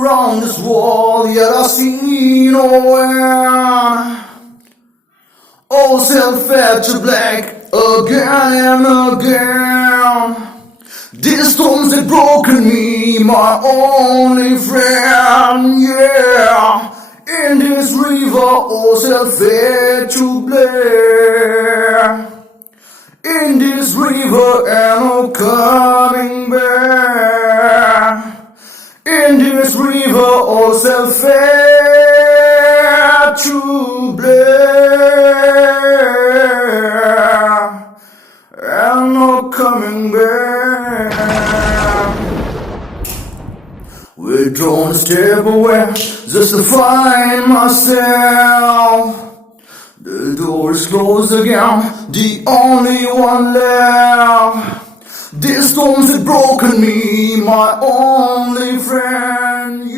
around this world, yet I see no end. All self-fed to black again and again. These storms that broken me, my only friend, yeah. In this river, all self-fed to black. In this river, and no coming back. In this river, all self-fed to black. And no coming back. Withdrawn a step away just to find myself. The door is closed again, the only one left. These storms had broken me, my only friend.